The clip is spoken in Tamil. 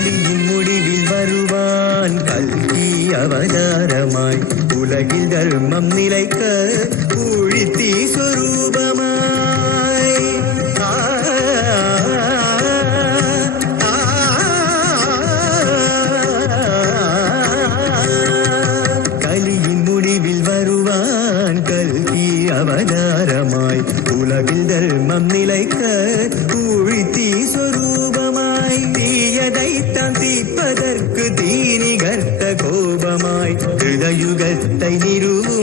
கலியின் முடிவில் வருவான் கல்கி அவதாரமாய் உலகில் தர்மம் நிலைக்க ஊழித்தீ சொரூபமாய் கலியின் முடிவில் வருவான் கல்கி அவதாரமாய் உலகில் தர்மம் நிலைக்க ஊழித்தீ சொரூபமாய் தீயதைத்தான் தீர்ப்பதற்கு தீனிகர்த்த கோபமாய் ஹிருதயுகத்தை நிறுவ